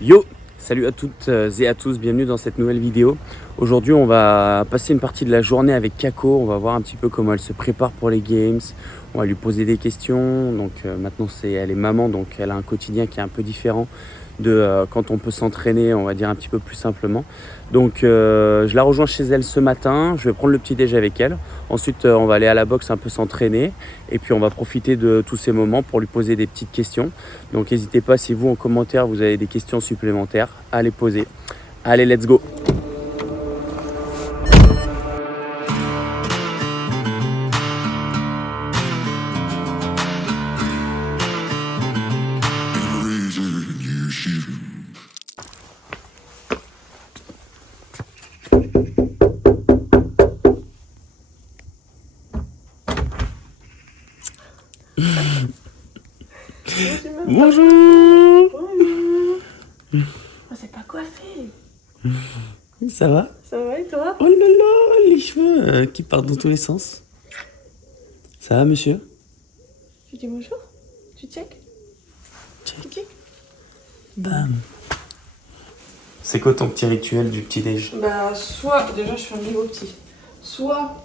Yo, salut à toutes et à tous, bienvenue dans cette nouvelle vidéo. Aujourd'hui on va passer une partie de la journée avec Kako, on va voir un petit peu comment elle se prépare pour les games, on va lui poser des questions. Donc maintenant elle est maman, donc elle a un quotidien qui est un peu différent de quand on peut s'entraîner, on va dire un petit peu plus simplement. Donc je la rejoins chez elle ce matin, je vais prendre le petit déj avec elle. Ensuite on va aller à la boxe un peu s'entraîner et puis on va profiter de tous ces moments pour lui poser des petites questions. Donc n'hésitez pas, si vous en commentaire vous avez des questions supplémentaires à les poser. Allez, let's go. Bonjour. On s'est pas coiffé. Ça va? Ça va et toi? Oh là là, les cheveux qui partent dans tous les sens. Ça va, monsieur? Tu dis bonjour? Tu check? Check. Bam. C'est quoi ton petit rituel du petit déj? Bah soit, déjà je fais un niveau petit. Soit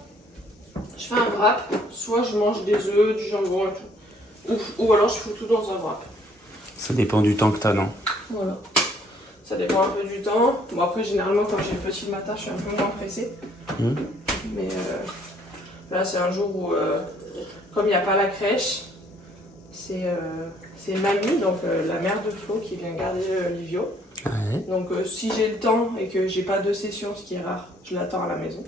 je fais un wrap, soit je mange des œufs, du jambon et tout. Ou alors je fous tout dans un wrap. Ça dépend du temps que t'as, non? Voilà. Ça dépend un peu du temps. Bon après généralement quand j'ai le petit le matin je suis un peu moins pressée. Mais là c'est un jour où comme il n'y a pas la crèche, c'est mamie, donc la mère de Flo qui vient garder Livio. Ouais. Donc si j'ai le temps et que j'ai pas de session, ce qui est rare, je l'attends à la maison.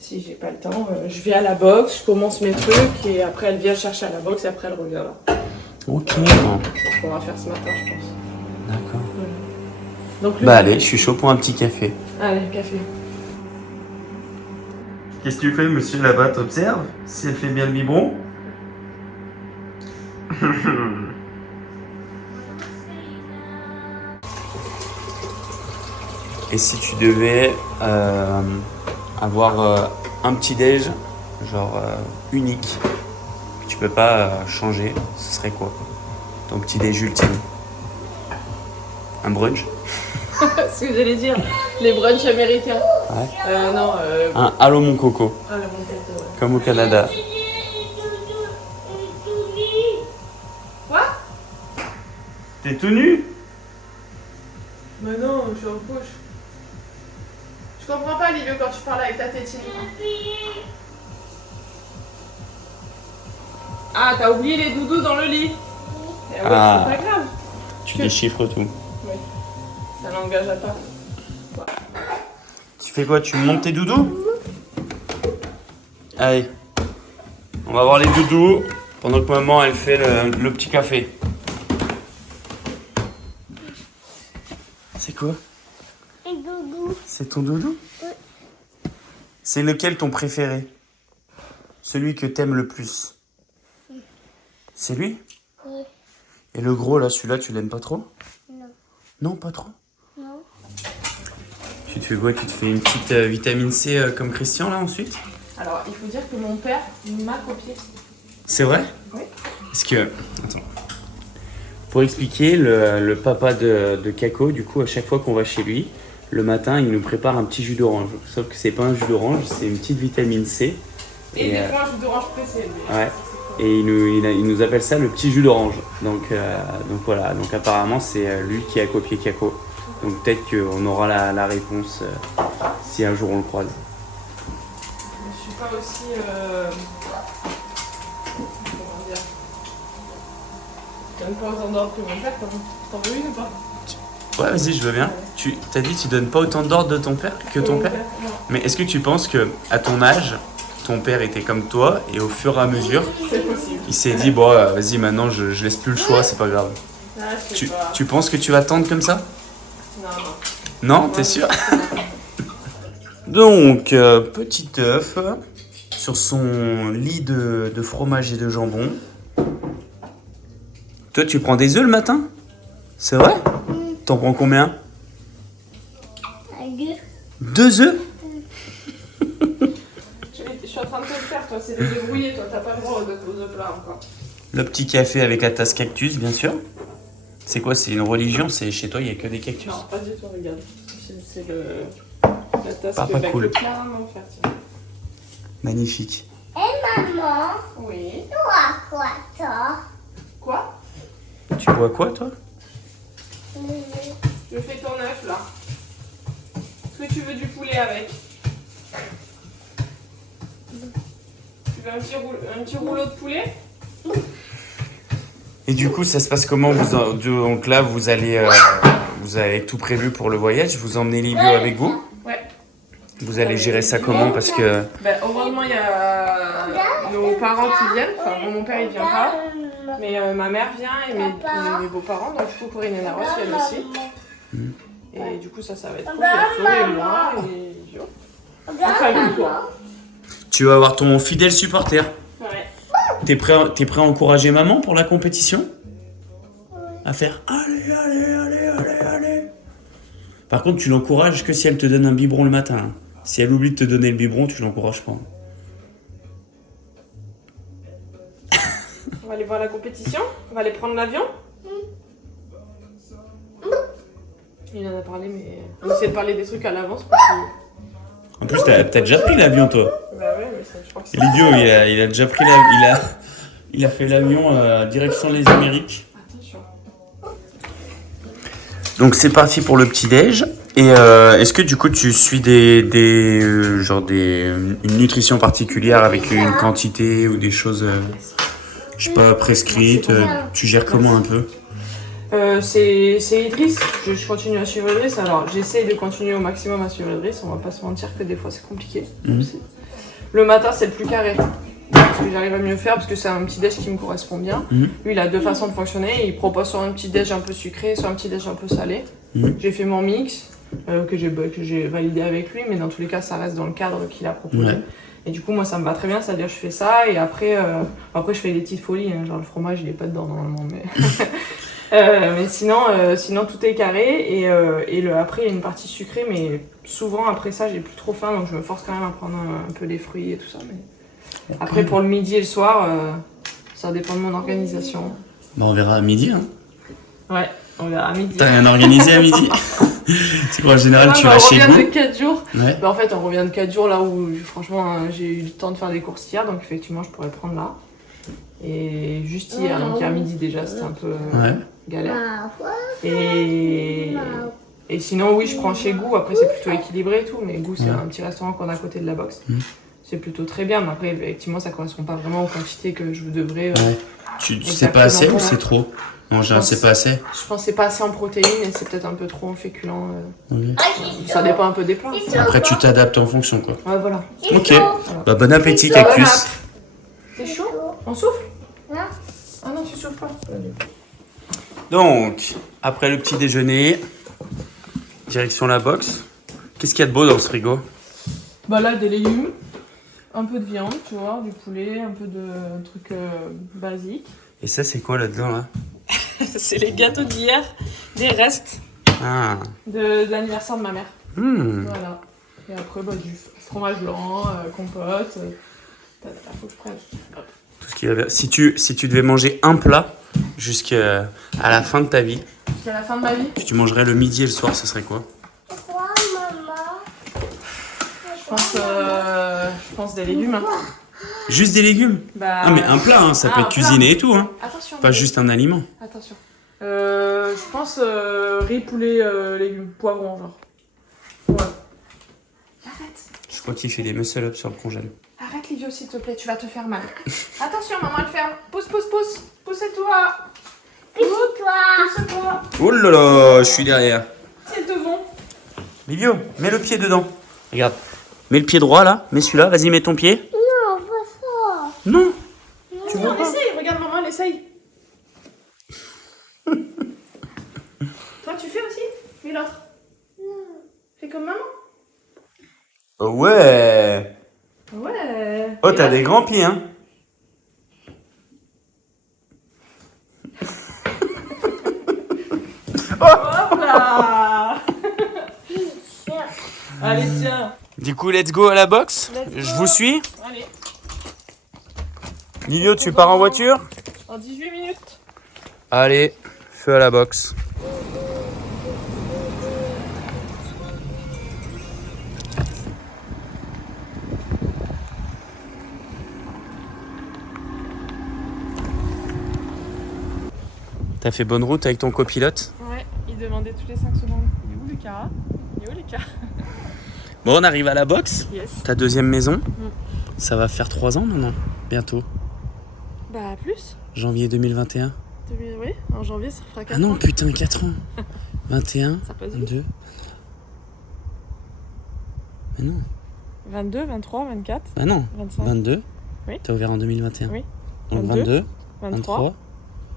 Si j'ai pas le temps, je vais à la boxe, je commence mes trucs et après elle vient chercher à la boxe et après elle revient là. Ok. C'est ce qu'on va faire ce matin je pense. D'accord. Donc, Bah allez, je suis chaud pour un petit café. Allez, café. Qu'est-ce que tu fais, monsieur, là-bas? T'observes si elle fait bien le biberon? Et si tu devais avoir un petit déj, genre unique, que tu peux pas changer, ce serait quoi? Ton petit déj ultime? Un brunch? Ce que j'allais dire, les brunchs américains. Ouais. Non, Un allô mon coco, ah, la montée, ouais. comme au Canada. Quoi? T'es tout nu? Mais non, je suis en couche. Je comprends pas, Livio, quand tu parles avec ta tétine. Ah, t'as oublié les doudous dans le lit. Eh ouais, Ah. c'est pas grave. Tu déchiffres tout. Oui, ça n'engage à pas. Tu fais quoi? Tu montes tes doudous? Allez, on va voir les doudous pendant que maman elle fait le petit café. C'est quoi? Un doudou. C'est ton doudou? Oui. C'est lequel ton préféré? Celui que t'aimes le plus? C'est lui? Oui. Et le gros là, celui-là, tu l'aimes pas trop? Non. Non, pas trop? Non. Tu te fais quoi? Tu te fais une petite vitamine C comme Christian là ensuite? Alors, il faut dire que mon père m'a copié. C'est vrai? Oui. Parce que, attends. Pour expliquer, le papa de Kako, du coup, à chaque fois qu'on va chez lui, le matin, il nous prépare un petit jus d'orange. Sauf que c'est pas un jus d'orange, c'est une petite vitamine C. Et des fois, un jus d'orange pressé, lui. Ouais. Et il nous appelle ça le petit jus d'orange. Donc voilà. Donc apparemment, c'est lui qui a copié Kako. Donc peut-être qu'on aura la réponse si un jour on le croise. Je suis pas aussi. Comment dire? Je donne pas autant d'ordre que mon père, t'en veux une ou pas? Ouais, vas-y, je veux bien. Tu t'as dit que tu donnes pas autant d'ordre de ton père que ton père? Non. Mais est-ce que tu penses que à ton âge, ton père était comme toi et au fur et à mesure, C'est possible. il s'est dit bon, vas-y, maintenant je laisse plus le choix, c'est pas grave. Ah, je sais pas. Tu penses que tu vas tendre comme ça? Non. Non, t'es sûr? Donc, petit œuf sur son lit de fromage et de jambon. Toi, tu prends des œufs le matin? C'est vrai? T'en prends combien? Un deux. 2 œufs? Je suis en train de te le faire, toi, c'est des débrouillés, toi, t'as pas le droit aux œufs plats encore. Le petit café avec la tasse cactus, bien sûr. C'est quoi? C'est une religion? C'est chez toi, il n'y a que des cactus? Non, pas du tout, regarde. C'est la tasse Ah, que pas cool. clairement faire. Tiens. Magnifique. Et maman, Oui. toi, quoi, toi? Quoi? Tu bois quoi, toi? Je fais ton œuf là. Est-ce que tu veux du poulet avec? Tu veux un petit rouleau de poulet? Et du coup, ça se passe comment? Donc là, vous avez tout prévu pour le voyage. Vous emmenez Livio avec vous? Ouais. Vous allez gérer ça comment? Parce que... Ben, heureusement, il y a nos parents qui viennent. Enfin, mon père, il vient pas. Mais ma mère vient et mes beaux-parents. Donc, du coup, Corinne et Naros viennent aussi. Et du coup, ça va être cool. Il y a Flo et moi et Livio. Enfin, lui, toi. Tu vas avoir ton fidèle supporter. Ouais. T'es prêt à encourager maman pour la compétition? À faire allez, allez, allez, allez, allez. Par contre, tu l'encourages que si elle te donne un biberon le matin. Si elle oublie de te donner le biberon, tu l'encourages pas. On va aller voir la compétition. On va aller prendre l'avion. Il en a parlé, mais on essaie de parler des trucs à l'avance. Parce que... En plus, t'as déjà pris l'avion, toi. Bah ouais, mais ça, je crois que c'est... Livio, il a déjà pris il a fait l'avion direction les Amériques. Attention. Donc c'est parti pour le petit-déj. Et est-ce que du coup tu suis une nutrition particulière avec une quantité ou des choses, je sais pas, prescrites? Tu gères comment un peu? C'est Idriss, je continue à suivre Idriss. Alors j'essaie de continuer au maximum à suivre Idriss, on va pas se mentir que des fois c'est compliqué. Le matin c'est le plus carré, parce que j'arrive à mieux faire, parce que c'est un petit déj qui me correspond bien. Lui il a deux façons de fonctionner, il propose soit un petit déj un peu sucré, soit un petit déj un peu salé. J'ai fait mon mix, que j'ai validé avec lui, mais dans tous les cas ça reste dans le cadre qu'il a proposé. Ouais. Et du coup moi ça me va très bien, c'est-à-dire je fais ça et après je fais des petites folies, hein, genre le fromage il est pas dedans normalement, mais... mais sinon tout est carré et après il y a une partie sucrée, mais souvent après ça j'ai plus trop faim, donc je me force quand même à prendre un peu des fruits et tout ça. Mais... Après pour le midi et le soir, ça dépend de mon organisation. Bah on verra à midi. Hein. Ouais, on verra à midi. T'as rien organisé à midi? C'est quoi en général tu vas chez vous? On revient de 4 jours. Ouais. Bah, en fait on revient de 4 jours là où franchement j'ai eu le temps de faire des courses hier, donc effectivement je pourrais prendre là. Et juste hier, donc à midi déjà, c'était un peu galère. Et sinon, oui, je prends chez Goût. Après, c'est plutôt équilibré et tout. Mais Goût, c'est un petit restaurant qu'on a à côté de la boxe. C'est plutôt très bien. Mais après, effectivement, ça correspond pas vraiment aux quantités que je devrais. Tu sais pas assez ou c'est trop? Non, c'est pas assez. Je pense que c'est pas assez en protéines et c'est peut-être un peu trop en féculents. Okay. Ça dépend un peu des plats. Après, tu t'adaptes en fonction, quoi. Ouais, voilà. Ok. Bah, bon appétit, cactus. C'est chaud? On souffle? Non. Ah non, tu souffles pas. Donc, après le petit déjeuner, direction la boxe. Qu'est-ce qu'il y a de beau dans ce frigo? Bah là, des légumes, un peu de viande, tu vois, du poulet, un peu de trucs basiques. Et ça, c'est quoi là-dedans, là? C'est les gâteaux d'hier, des restes de l'anniversaire de ma mère. Voilà. Et après, bah, du fromage blanc, compote. Faut que je prenne. Hop. Tout ce qu'il y avait. Si tu devais manger un plat jusqu'à la fin de ta vie, Jusqu'à la fin de ma vie, que tu mangerais le midi et le soir, ce serait quoi? Quoi, maman? je pense des légumes. Hein. Juste des légumes? Bah, Ah mais un plat, hein, ça peut être cuisiné et tout, hein. Attention. Pas juste un aliment. Attention. Je pense riz, poulet, légumes, poivron, genre. Ouais. Arrête. Je crois qu'il fait des muscle-up sur le congèle. Arrête, Livio, s'il te plaît, tu vas te faire mal. Attention, maman, elle ferme. Pousse, pousse, pousse. Pousse-toi. Pousse-toi. Pousse-toi. Oh là là, je suis derrière. C'est devant. Livio, mets le pied dedans. Regarde. Mets le pied droit là, mets celui-là, vas-y, mets ton pied. Non, pas ça. Non. Tu vois pas? Essaye, regarde maman, elle essaye. Toi, tu fais aussi? Mais l'autre? Fais comme maman. Oh ouais. Ouais. Oh, t'as des grands pieds, hein. Hop là. Allez, tiens. Du coup, let's go à la boxe. Je vous suis. Allez, Livio, tu pars en voiture? en 18 minutes. Allez, Feu à la boxe. T'as fait bonne route avec ton copilote? Ouais, il demandait toutes les 5 secondes. Il est où Lucas? Il est où Lucas? Bon, on arrive à la boxe. Yes. Ta deuxième maison. Ça va faire 3 ans maintenant, bientôt. Bah plus. Janvier 2021. Oui, en janvier ça fera 4 Ah non, ans. putain, 4 ans. 21, Ça passe vite. 22. Mais non. 22, 23, 24, Ah non, 25, 22. Oui. T'as ouvert en 2021. Oui. Donc 22, 22, 23, 23.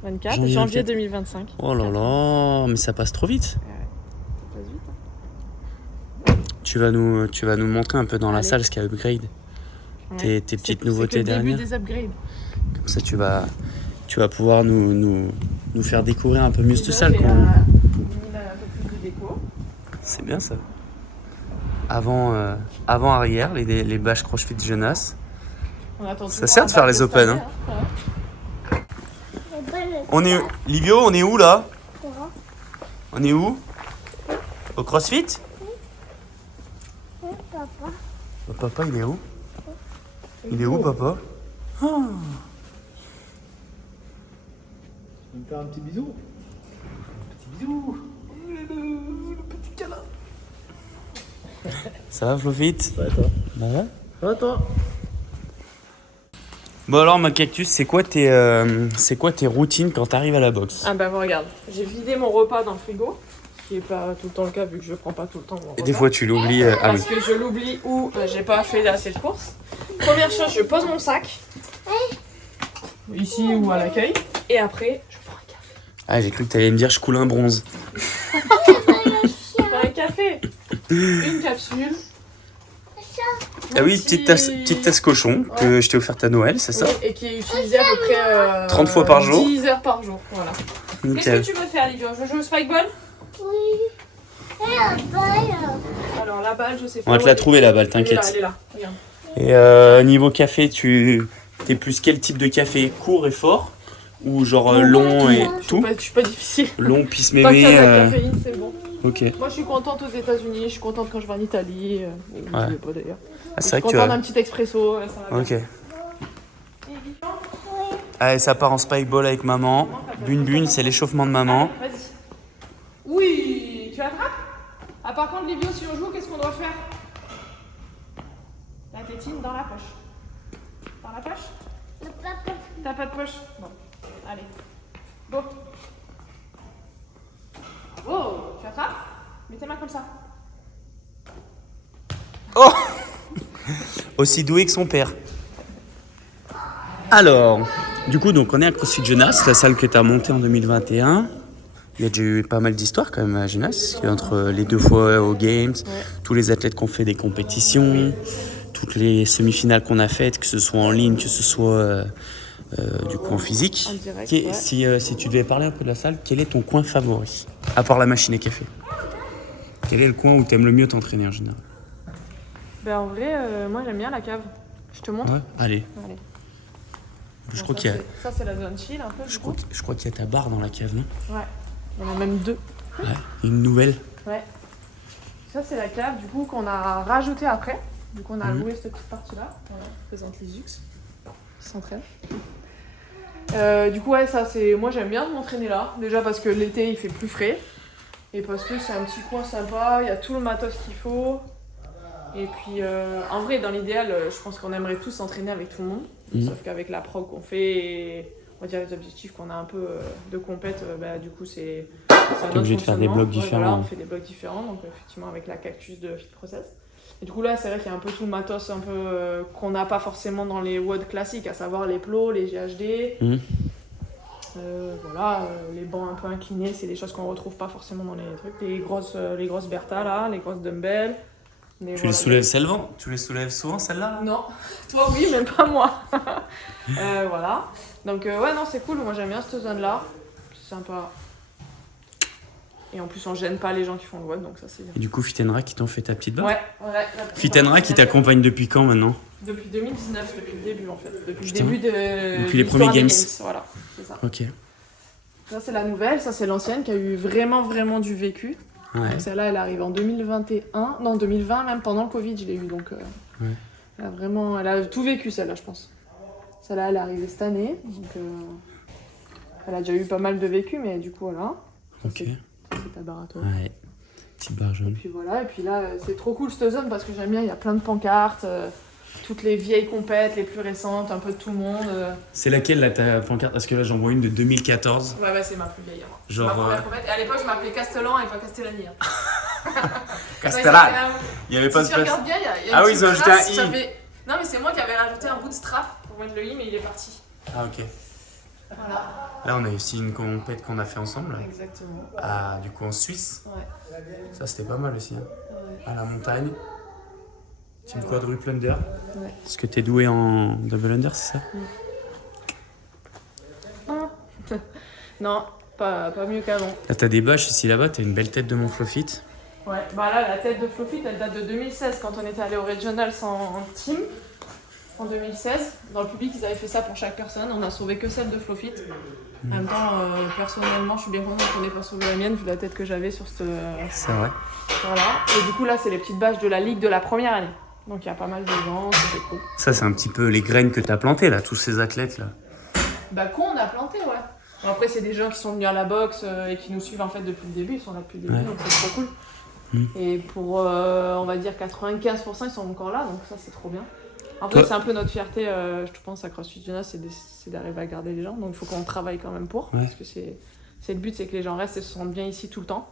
24, janvier janvier 24. 2025. Oh là 4 ans. là, mais ça passe trop vite. Ouais, ça passe vite. Hein. Tu vas nous montrer un peu dans la Allez. salle ce qu'il y a upgrade. Ouais. Tes petites C'est nouveautés que le dernières. début des upgrades. Comme ça, tu vas pouvoir nous faire découvrir un peu mieux cette Déjà, salle. j'ai, qu'on- mis un peu plus de déco. C'est bien ça. Avant arrière, les bâches CrossFit Jonas. On attend Ça toujours sert un de faire bac les open, stagiaire, hein. Ouais. On est Livio, on est où là? On est où? Au CrossFit? Papa. Papa, il est où? Il est où, papa? Tu veux me faire un petit bisou? Un petit bisou. Le petit câlin. Ça va, Flofit? Ça va toi? Bah ouais. Ça va toi? Bon alors, ma cactus, c'est quoi tes routines quand t'arrives à la boxe? Ah bah regarde, j'ai vidé mon repas dans le frigo, ce qui est pas tout le temps le cas vu que je prends pas tout le temps mon repas. Et des fois, tu l'oublies. Ah oui. Parce que je l'oublie ou j'ai pas fait assez de courses. Première chose, je pose mon sac, ici ou à l'accueil, et après, je prends un café. Ah, j'ai cru que t'allais me dire je coule un bronze. Je prends un café, une capsule. Ah oui, petite tasse cochon que je t'ai offerte à Noël, c'est ça? Oui, et qui est utilisée à peu près 30 fois par jour. 10 heures par jour, voilà. Qu'est-ce Nickel. que tu veux faire, Livio? Je veux jouer au spikeball? Oui. Et la balle. Alors la balle, je sais pas. On va te où la elle est. trouver la balle, Elle est là, t'inquiète. elle est là, regarde. Et niveau café, t'es plus quel type de café? Court et fort? Ou genre long et tout? Je suis pas difficile. Long, pisse Tant qu'il y a de la mémé. caféine, c'est bon. Ok. Moi, je suis contente aux États-Unis, je suis contente quand je vais en Italie. Où Ouais. je vais pas d'ailleurs. Ah, Je c'est suis vrai que tu contente as. d'un petit expresso, ça va bien. Ok. Allez, ça part en spikeball avec maman. Bune, c'est l'échauffement de maman. Vas-y. Oui, tu attrapes? Ah, par contre, Livio, si on joue, qu'est-ce qu'on doit faire? La tétine dans la poche. Dans la poche? T'as pas de poche? Bon, allez. Go. Oh, tu attrapes? Mets tes mains comme ça. Aussi doué que son père. Alors, du coup, donc on est à CrossFit Jonas, la salle que tu as montée en 2021. Il y a déjà eu pas mal d'histoires quand même à Jonas, entre les 2 fois aux Games, tous les athlètes qui ont fait des compétitions, toutes les semi-finales qu'on a faites, que ce soit en ligne, que ce soit du coup en physique. En direct, Qui est- ouais. si tu devais parler un peu de la salle, quel est ton coin favori? À part la machine à café. Quel est le coin où tu aimes le mieux t'entraîner en général? Ben en vrai, moi j'aime bien la cave. Je te montre? Ouais, allez. Allez. Je Bon, crois ça, qu'il y a, Ça, c'est la zone chill un peu. je crois qu'il y a ta barre dans la cave, non? Ouais. Il y en a même 2. Ouais, une nouvelle. Ouais. Ça, c'est la cave du coup qu'on a rajouté après. Du coup, on a loué cette petite partie-là. Voilà, présente les Zux. Qui s'entraînent. Du coup, ouais, ça, c'est. Moi, j'aime bien m'entraîner là. Déjà parce que l'été, il fait plus frais. Et parce que c'est un petit coin sympa. Il y a tout le matos qu'il faut. Et puis, en vrai, dans l'idéal, je pense qu'on aimerait tous s'entraîner avec tout le monde. Sauf qu'avec la prog qu'on fait et on va dire les objectifs qu'on a un peu de compète, bah, du coup, c'est un autre obligé de faire des fonctionnement. blocs Ouais, différents. voilà, on fait des blocs différents, donc effectivement avec la cactus de Fit Process. Et du coup, là, c'est vrai qu'il y a un peu tout le matos un peu, qu'on n'a pas forcément dans les WOD classiques, à savoir les plots, les GHD. Voilà, les bancs un peu inclinés, c'est des choses qu'on retrouve pas forcément dans les trucs. Les grosses Bertha là, les grosses dumbbells. Mais Tu les soulèves souvent celle-là? Non, toi oui, même pas moi. Voilà. Donc ouais, non, c'est cool. Moi j'aime bien cette zone-là. C'est sympa. Et en plus, on gêne pas les gens qui font le WOD, donc ça c'est bien. Et du coup, Fit & Rack, qui t'ont fait ta petite barre? Ouais. Fit & Rack, qui t'accompagne depuis quand maintenant? Depuis 2019, depuis le début en fait. Depuis Putain. le début de Depuis les l'histoire premiers des Games. Voilà, c'est ça. Ok. Ça, c'est la nouvelle. Ça, c'est l'ancienne qui a eu vraiment du vécu. Ouais. Donc, celle-là, elle arrive en 2021. Non, 2020, même pendant le Covid, je l'ai eu. Donc, elle a tout vécu, celle-là, je pense. Celle-là, elle est arrivée cette année. Donc, elle a déjà eu pas mal de vécu, mais du coup, voilà. Ça, Ok. c'est ta barre à toi. Ouais. Petite barre Et jaune. puis voilà, et puis là, c'est trop cool cette zone parce que j'aime bien, il y a plein de pancartes, toutes les vieilles compètes, les plus récentes, un peu de tout le monde. C'est laquelle là ta pancarte? Parce que là j'en vois une de 2014. Ouais, c'est ma plus vieille. Moi. Genre, ma première compète. Et à l'époque, je m'appelais Castellan et pas Castellani. Castellan. Il y avait pas Si de tu place. regardes bien, il y a Ah une oui, ils ont petite ajouté un trace, i. Non, mais c'est moi qui avais rajouté un bout de strap pour mettre le i, mais il est parti. Ah ok. Voilà. Là on a aussi une compète qu'on a fait ensemble. Exactement. Du coup en Suisse. Ouais. Ça c'était pas mal aussi. Hein. Ouais. À la montagne. Team quadruple under. Ouais. Parce que t'es doué en double under, c'est ça? Non, pas mieux qu'avant. Là t'as des bâches ici là-bas, t'as une belle tête de mon Flowfit. Ouais, bah là, la tête de Flowfit, elle date de 2016 quand on était allé au Regionals en team. En 2016, dans le public, ils avaient fait ça pour chaque personne. On a sauvé que celle de Flowfit. En même temps, personnellement, je suis bien contente qu'on n'ait pas sauvé la mienne vu la tête que j'avais sur cette. C'est vrai. Voilà. Et du coup, là, c'est les petites bâches de la ligue de la première année. Donc il y a pas mal de gens, c'était cool. Ça c'est un petit peu les graines que t'as plantées là, tous ces athlètes là. Bah, qu'on a planté, ouais. Bon, après, c'est des gens qui sont venus à la boxe et qui nous suivent en fait depuis le début. Ils sont là depuis le début, donc c'est trop cool. Et pour, on va dire 95%, ils sont encore là, donc ça, c'est trop bien. En fait, c'est un peu notre fierté, je pense, à CrossFit Jonas, c'est d'arriver à garder les gens. Donc il faut qu'on travaille quand même pour. Parce que c'est le but, c'est que les gens restent et se sentent bien ici tout le temps.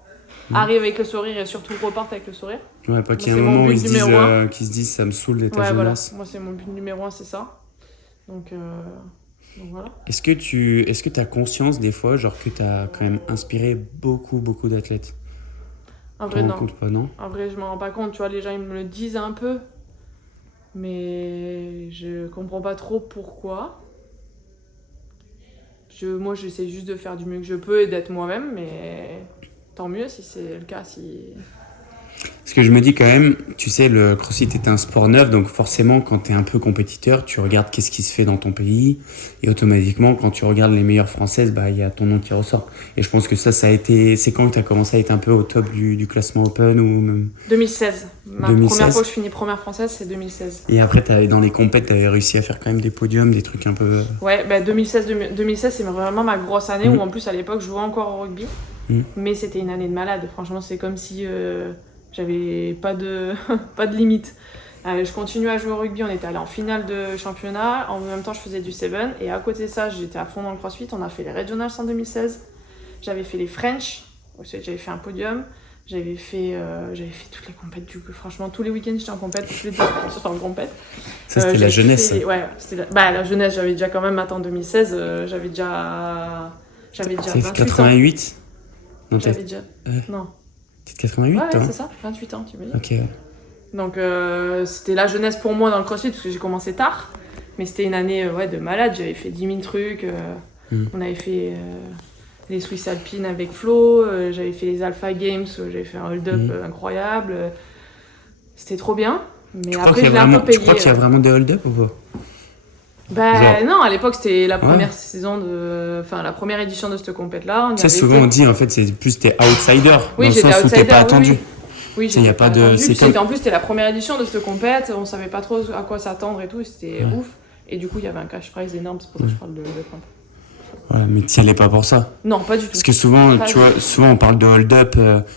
Arrivent avec le sourire et surtout repartent avec le sourire. Ouais, pas qu'il y ait C'est un mon moment où but ils numéro un. se disent ça me saoule d'être à Ouais, voilà. Jonas. Moi, c'est mon but numéro 1, c'est ça. Donc voilà. Est-ce que tu as conscience des fois genre que tu as quand même inspiré beaucoup d'athlètes? En vrai, Tu te non. rends compte pas, non? En vrai, je m'en rends pas compte. Tu vois, les gens, ils me le disent un peu. Mais je comprends pas trop pourquoi. Moi, j'essaie juste de faire du mieux que je peux et d'être moi-même, mais tant mieux si c'est le cas. Parce que je me dis quand même, tu sais, le CrossFit est un sport neuf, donc forcément, quand tu es un peu compétiteur, tu regardes qu'est-ce qui se fait dans ton pays, et automatiquement, quand tu regardes les meilleures françaises, bah, il y a ton nom qui ressort. Et je pense que ça a été... C'est quand que tu as commencé à être un peu au top du classement Open ou même... 2016. Ma 2016. première fois que je finis première française, c'est 2016. Et après, dans les compètes, tu avais réussi à faire quand même des podiums, des trucs un peu... Ouais, bah 2016, c'est vraiment ma grosse année où en plus, à l'époque, je jouais encore au rugby. Mais c'était une année de malade. Franchement, c'est comme si... j'avais pas de limite. Je continuais à jouer au rugby, on était allé en finale de championnat. En même temps, je faisais du 7. Et à côté de ça, j'étais à fond dans le CrossFit. On a fait les Regionals en 2016. J'avais fait les French. J'avais fait un podium. J'avais fait toutes les compètes. Franchement, tous les week-ends, j'étais en compète. Tous les dimanches, j'étais en compète. Ça, c'était la jeunesse. Ouais, c'était la jeunesse. J'avais déjà quand même, en 2016, j'avais déjà 28 ans. 88 Non, J'avais déjà... Non. T'es de 88, ouais, toi, c'est ça, 28 ans, tu veux dire. Ok. Donc c'était la jeunesse pour moi dans le CrossFit parce que j'ai commencé tard. Mais c'était une année de malade, j'avais fait 10 000 trucs. On avait fait les Swiss Alpines avec Flo, j'avais fait les Alpha Games, j'avais fait un hold-up incroyable. C'était trop bien. Mais après, je l'ai un peu payé. Tu crois qu'il y a vraiment des hold-up ou pas? Bah non, à l'époque c'était la première saison la première édition de cette compète-là. Ça souvent on dit en fait c'est plus t'es outsider, oui, dans le sens où t'es pas attendu. Oui, il y a pas de. En plus c'était la première édition de cette compète, on savait pas trop à quoi s'attendre et tout, c'était ouf. Et du coup il y avait un cash prize énorme, c'est pour ça que je parle de compte. Ouais, mais t'y allais pas pour ça. Non, pas du tout. Parce que souvent, souvent on parle de hold-up,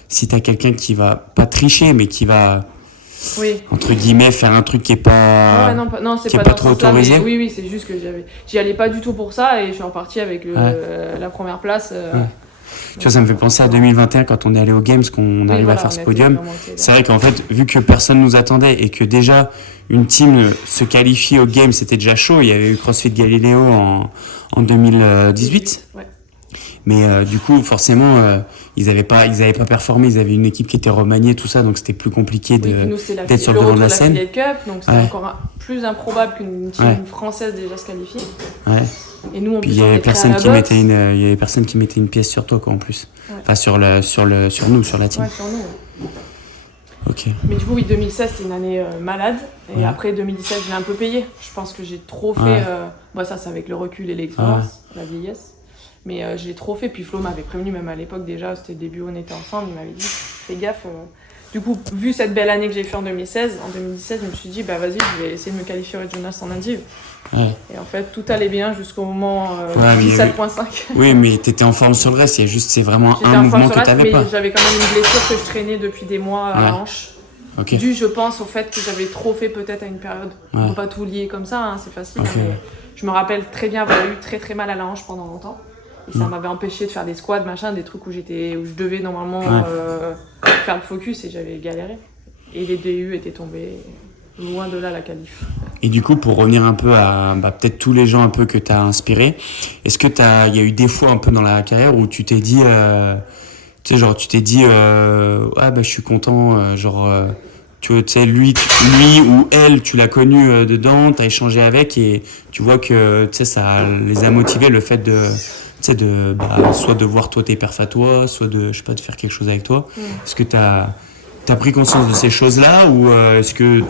si t'as quelqu'un qui va pas tricher, mais qui va, entre guillemets, faire un truc qui est pas, c'est pas trop autorisé. Oui, c'est juste que j'y allais pas du tout pour ça et je suis reparti avec la première place. Tu vois, ça me fait penser à 2021 quand on est allé aux Games, qu'on arrive à faire ce podium. C'est vrai qu'en fait, vu que personne nous attendait et que déjà une team se qualifie aux Games, c'était déjà chaud. Il y avait eu CrossFit Galileo en 2018. Ouais. Mais du coup, forcément, ils avaient pas performé. Ils avaient une équipe qui était remaniée, tout ça, donc c'était plus compliqué d'être sur le devant de la scène. Cup, donc c'était encore plus improbable qu'une team française déjà se qualifie. Ouais. Et nous, en plus, il y avait personne qui mettait une pièce sur toi, quoi, en plus. Ouais. Enfin, sur nous, sur la team. Ouais, sur nous. Ouais. Ok. Mais du coup, oui, 2016, c'était une année malade. Et après, 2017, je l'ai un peu payé. Je pense que j'ai trop fait. Ça, c'est avec le recul et l'expérience, la vieillesse. Mais je l'ai trop fait. Puis Flo m'avait prévenu, même à l'époque déjà, c'était le début où on était ensemble, il m'avait dit fais gaffe. Du coup, vu cette belle année que j'ai fait en 2016, en 2017, je me suis dit, bah vas-y, je vais essayer de me qualifier au Regionals en Indiv. Ouais. Et en fait, tout allait bien jusqu'au moment Ouais, mais 17.5. Oui, mais t'étais en forme sur le reste, c'est vraiment J'étais un en mouvement forme que sur le reste, t'avais mais pas. j'avais quand même une blessure que je traînais depuis des mois à la hanche. Ok. Dû, je pense, au fait que j'avais trop fait peut-être à une période. Ouais. On peut pas tout lier comme ça, hein, c'est facile. Ok. Mais je me rappelle très bien avoir eu très très mal à la hanche pendant longtemps. Et ça m'avait empêché de faire des squats, machin, des trucs où je devais normalement faire le focus et j'avais galéré. Et les DU étaient tombés loin de là, la qualif. Et du coup, pour revenir un peu à peut-être tous les gens un peu que t'as inspirés, est-ce que il y a eu des fois un peu dans la carrière où tu t'es dit, tu sais, genre, ah bah je suis content, tu sais, lui ou elle, tu l'as connu dedans, t'as échangé avec et tu vois que, tu sais, ça les a motivés le fait de, tu sais, soit de voir toi tes perfs à toi, soit de, je sais pas, de faire quelque chose avec toi. Est-ce que t'as pris conscience de ces choses-là ou est-ce que...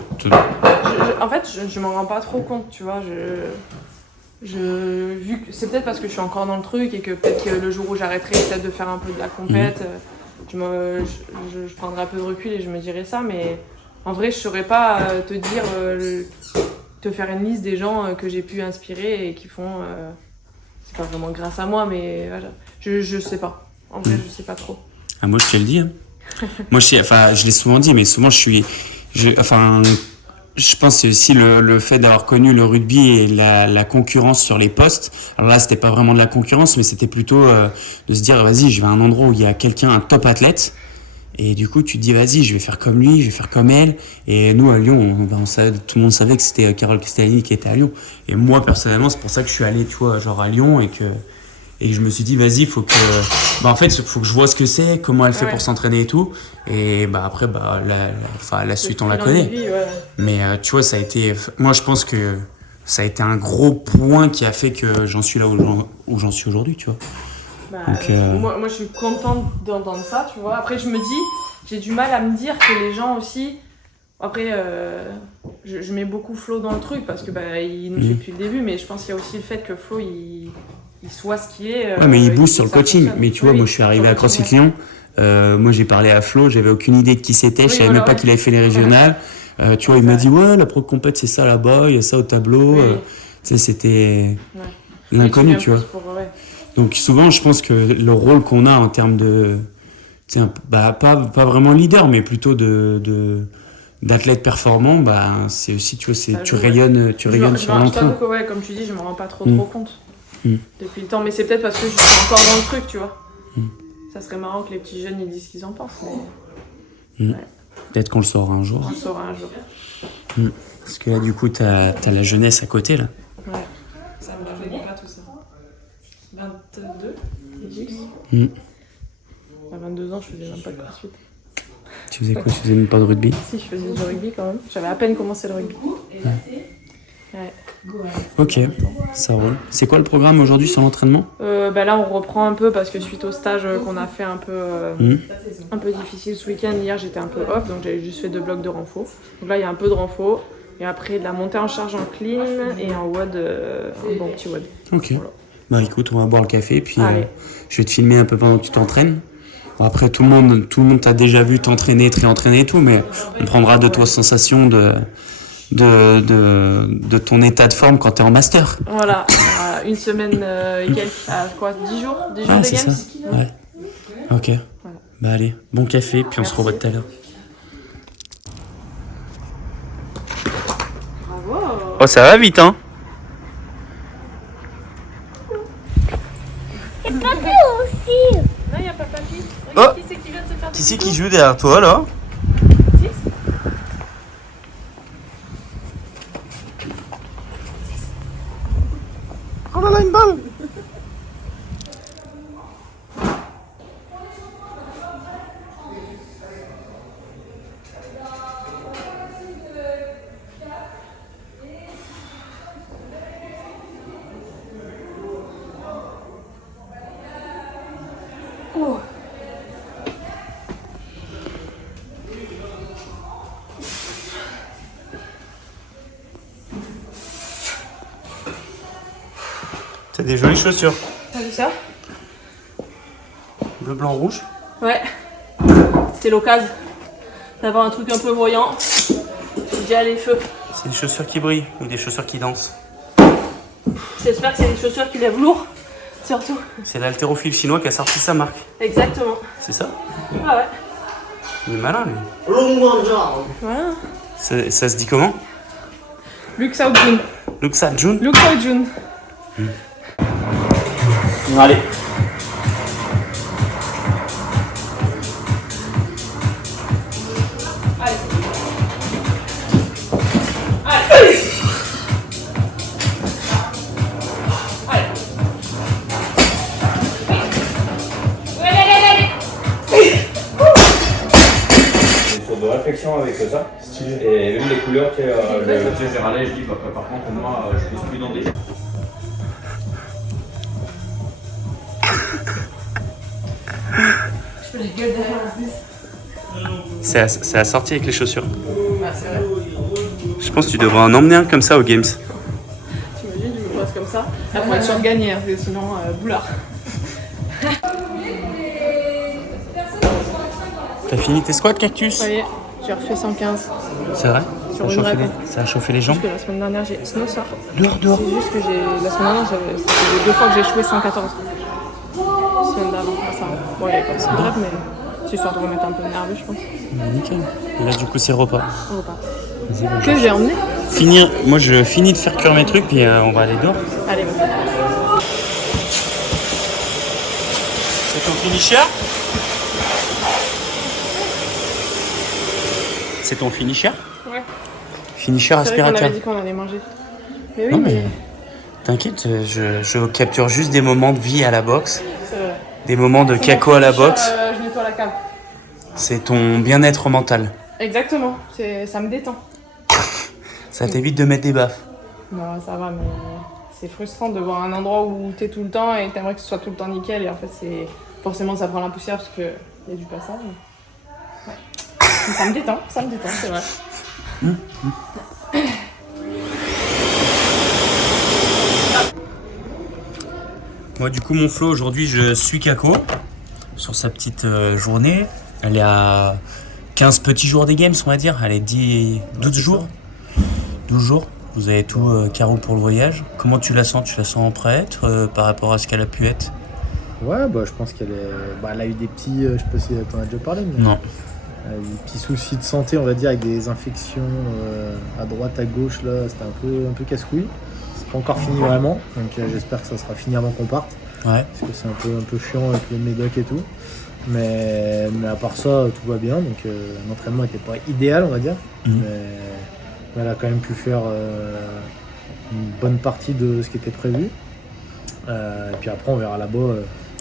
En fait, je m'en rends pas trop compte, tu vois. Vu que c'est peut-être parce que je suis encore dans le truc et que peut-être que le jour où j'arrêterai peut-être de faire un peu de la compète, je prendrai un peu de recul et je me dirai ça. Mais en vrai, je saurais pas te dire, te faire une liste des gens que j'ai pu inspirer et qui font... c'est pas vraiment grâce à moi, mais voilà. Je sais pas. En vrai, je sais pas trop. Ah, moi, je te le dis. Hein. Moi, je l'ai souvent dit, mais souvent, je pense que c'est aussi le fait d'avoir connu le rugby et la concurrence sur les postes. Alors là, c'était pas vraiment de la concurrence, mais c'était plutôt de se dire, vas-y, je vais à un endroit où il y a quelqu'un, un top athlète. Et du coup, tu te dis, vas-y, je vais faire comme lui, je vais faire comme elle. Et nous, à Lyon, tout le monde savait que c'était Carole Cristalini qui était à Lyon. Et moi, personnellement, c'est pour ça que je suis allé, tu vois, genre à Lyon et que je me suis dit, vas-y, faut que je vois ce que c'est, comment elle fait pour s'entraîner et tout. Et après, la suite, on la connaît. Mais tu vois, moi, je pense que ça a été un gros point qui a fait que j'en suis là où j'en suis aujourd'hui, tu vois. Donc, moi, je suis contente d'entendre ça, tu vois. Après, je me dis, j'ai du mal à me dire que les gens aussi... Après, je mets beaucoup Flo dans le truc parce que il nous fait depuis le début, mais je pense qu'il y a aussi le fait que Flo, il soit ce qu'il est. Ouais, mais il booste sur le coaching. Mais tu vois, moi, je suis arrivé à CrossFit Lyon. Moi, j'ai parlé à Flo, j'avais aucune idée de qui c'était, je savais même pas qu'il avait fait les régionales. Tu vois, il m'a dit, ouais, la pro compète, c'est ça là-bas, il y a ça au tableau. Tu sais, c'était l'inconnu, tu vois. Donc, souvent, je pense que le rôle qu'on a en termes de. Pas vraiment leader, mais plutôt d'athlète performant, c'est aussi, tu vois, tu rayonnes sur l'entraînement. Je t'avoue que, comme tu dis, je me rends pas trop compte depuis le temps, mais c'est peut-être parce que je suis encore dans le truc, tu vois. Ça serait marrant que les petits jeunes ils disent ce qu'ils en pensent. Mais... Peut-être qu'on le saura un jour. On le saura un jour. Parce que là, du coup, t'as la jeunesse à côté, là. Ouais. Ça me rajeunit pas tout ça. 22, à 22 ans, je faisais même pas de crossfit. Tu faisais quoi? Tu faisais même pas de rugby? Si, je faisais du rugby quand même. J'avais à peine commencé le rugby. Ouais. Ok, ça roule. C'est quoi le programme aujourd'hui sur l'entraînement? Là, on reprend un peu parce que suite au stage qu'on a fait un peu difficile ce week-end, hier j'étais un peu off, donc j'avais juste fait 2 blocs de renfo. Donc là, il y a un peu de renfo. Et après, de la montée en charge en clean et en WOD, un bon petit WOD. Ok. Voilà. Écoute, on va boire le café, puis je vais te filmer un peu pendant que tu t'entraînes. Bon, après, tout le monde t'a déjà vu t'entraîner, très entraîné et tout, mais on prendra de toi sensation de ton état de forme quand t'es en master. Voilà, une semaine et quelques, à quoi, 10 jours de c'est games. ça. Ouais. Ok. Voilà. Allez, bon café, puis on se revoit tout à l'heure. Bravo. Oh, ça va vite, hein? Et papy aussi. Là, il n'y a pas papy. Oh. Qui c'est qui vient de se faire Qui c'est qui joue derrière toi, là? Oh là là, une balle! Oh. T'as des jolies chaussures. T'as vu ça? Bleu, blanc, rouge. Ouais. C'est l'occasion d'avoir un truc un peu voyant. J'ai déjà les feux. C'est des chaussures qui brillent ou des chaussures qui dansent? J'espère que c'est des chaussures qui lèvent lourd, surtout. C'est l'haltérophile chinois qui a sorti sa marque. Exactement. C'est ça? Ah ouais. Il est malin, lui. Voilà. Ça se dit comment? Luke Saojun. Luxa Jun. Luke Saojun. Allez. De réflexion avec ça. Et même les couleurs, tu sais, j'ai râlé, je dis, bah, par contre, moi, je pousse plus dans des. Je fais la gueule derrière en plus. C'est assorti avec les chaussures. Bah, c'est vrai. Je pense que tu devrais en emmener un comme ça aux Games. T'imagines, je me pose comme ça. Là, faut être sûr de gagner, hein, parce que sinon, boulard. T'as fini tes squats, Cactus? Vous voyez, j'ai refait 115. C'est vrai? Sur une rep. Ça a chauffé les jambes? Parce que la semaine dernière, j'ai. Sinon, ça. Dehors. C'est juste que la semaine dernière, c'était les 2 fois que j'ai échoué 114. La semaine d'avant, ça. Bon, il y avait pas de rep, mais c'est histoire de remettre un peu nerveux, je pense. Nickel. Et là, du coup, c'est le repas. On repart. Vas-y, bon, Que j'ai emmené? Moi, je finis de faire cuire mes trucs, puis on va aller dehors. Allez, vas-y. C'est ton finisher? C'est ton finisher? Ouais. Finisher C'est vrai qu'on aspirateur. avait dit qu'on allait manger. Mais oui, Non, mais. T'inquiète, je capture juste des moments de vie à la boxe, C'est vrai. des moments de C'est caco mon à la finisher, boxe. Je nettoie la cave. C'est ton bien-être mental. Exactement. Ça me détend. Ça t'évite de mettre des baffes. Non, ça va, mais c'est frustrant de voir un endroit où t'es tout le temps et t'aimerais que ce soit tout le temps nickel. Et en fait, forcément, ça prend la poussière parce qu'il y a du passage. Mais... Ouais. Mais ça me détend, c'est vrai. Moi, du coup, mon flow, aujourd'hui, je suis Kako sur sa petite journée. Elle est à 15 petits jours des Games, on va dire. Elle est 12 jours. 12 jours. Vous avez tout carreau pour le voyage. Comment tu la sens? Tu la sens prête par rapport à ce qu'elle a pu être? Ouais, bah, je pense qu'elle est... elle a eu des petits... je sais pas si t'en as déjà parlé, mais... Non. Elle a eu des petits soucis de santé, on va dire, avec des infections à droite, à gauche, là. C'était un peu casse-couille. C'est pas encore fini vraiment, donc j'espère que ça sera fini avant qu'on parte. Ouais. Parce que c'est un peu chiant avec le médoc et tout. Mais à part ça, tout va bien. Donc l'entraînement n'était pas idéal, on va dire. Mais elle a quand même pu faire une bonne partie de ce qui était prévu. Et puis après, on verra là-bas.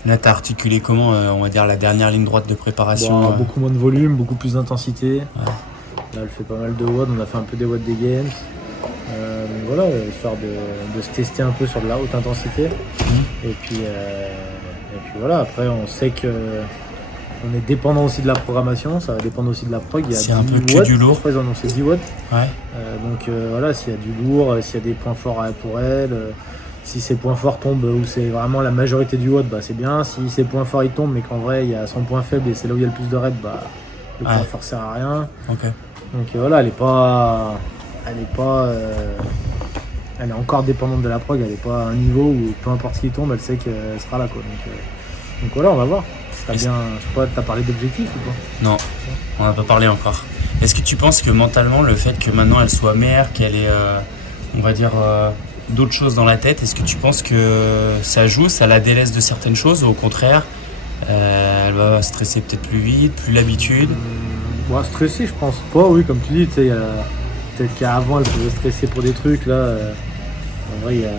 Là, t'as articulé comment, on va dire, la dernière ligne droite de préparation? Beaucoup moins de volume, beaucoup plus d'intensité. Ouais. Là, elle fait pas mal de watts. On a fait un peu des watts des Games. Donc voilà, histoire de se tester un peu sur de la haute intensité. Et puis voilà, après on sait que on est dépendant aussi de la programmation, ça va dépendre aussi de la prog. C'est un peu que du lourd. Je crois qu'ils ont annoncé 10 watts. Ouais. Donc voilà, s'il y a du lourd, s'il y a des points forts pour elle, si ces points forts tombent où c'est vraiment la majorité du watt, bah c'est bien. Si ces points forts ils tombent mais qu'en vrai il y a son point faible et c'est là où il y a le plus de reps, bah le point fort sert à rien. Okay. Donc voilà, elle est encore dépendante de la prog, elle n'est pas à un niveau où peu importe ce qui tombe, elle sait qu'elle sera là, quoi. Donc voilà, on va voir. T'as bien, je sais pas, t'as parlé d'objectifs ou pas? Non, on n'a pas parlé encore. Est-ce que tu penses que mentalement, le fait que maintenant elle soit mère, qu'elle ait, on va dire, d'autres choses dans la tête, est-ce que tu penses que ça joue, ça la délaisse de certaines choses, ou au contraire, elle va stresser peut-être plus vite, plus l'habitude? Stresser, je pense pas, oui, comme tu dis, tu sais, peut-être qu'avant elle pouvait stresser pour des trucs, là, en vrai il y a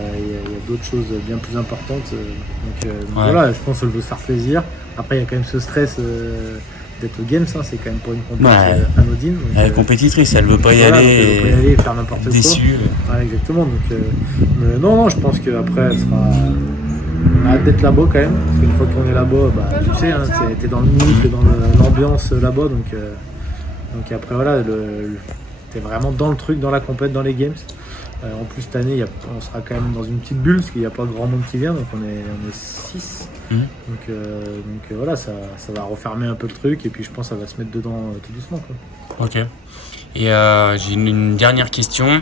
d'autres choses bien plus importantes, donc voilà, je pense qu'elle veut se faire plaisir. Après il y a quand même ce stress d'être au Games, hein, c'est quand même pas une compétition anodine. Donc, elle est compétitrice, elle veut pas y aller, elle veut pas y aller, faire n'importe quoi. Déçue. Ouais, exactement, donc non, je pense qu'apraprès elle sera... On a hâte d'être là-bas quand même, parce qu'une fois qu'on est là-bas, bah, tu sais, hein, t'es dans le mood, t'es dans l'ambiance là-bas, donc après voilà, t'es vraiment dans le truc, dans la compète, dans les Games. En plus cette année, on sera quand même dans une petite bulle, parce qu'il n'y a pas grand monde qui vient, donc on est 6. Donc voilà, ça va refermer un peu le truc et puis je pense que ça va se mettre dedans tout doucement, quoi. Ok. Et j'ai une dernière question.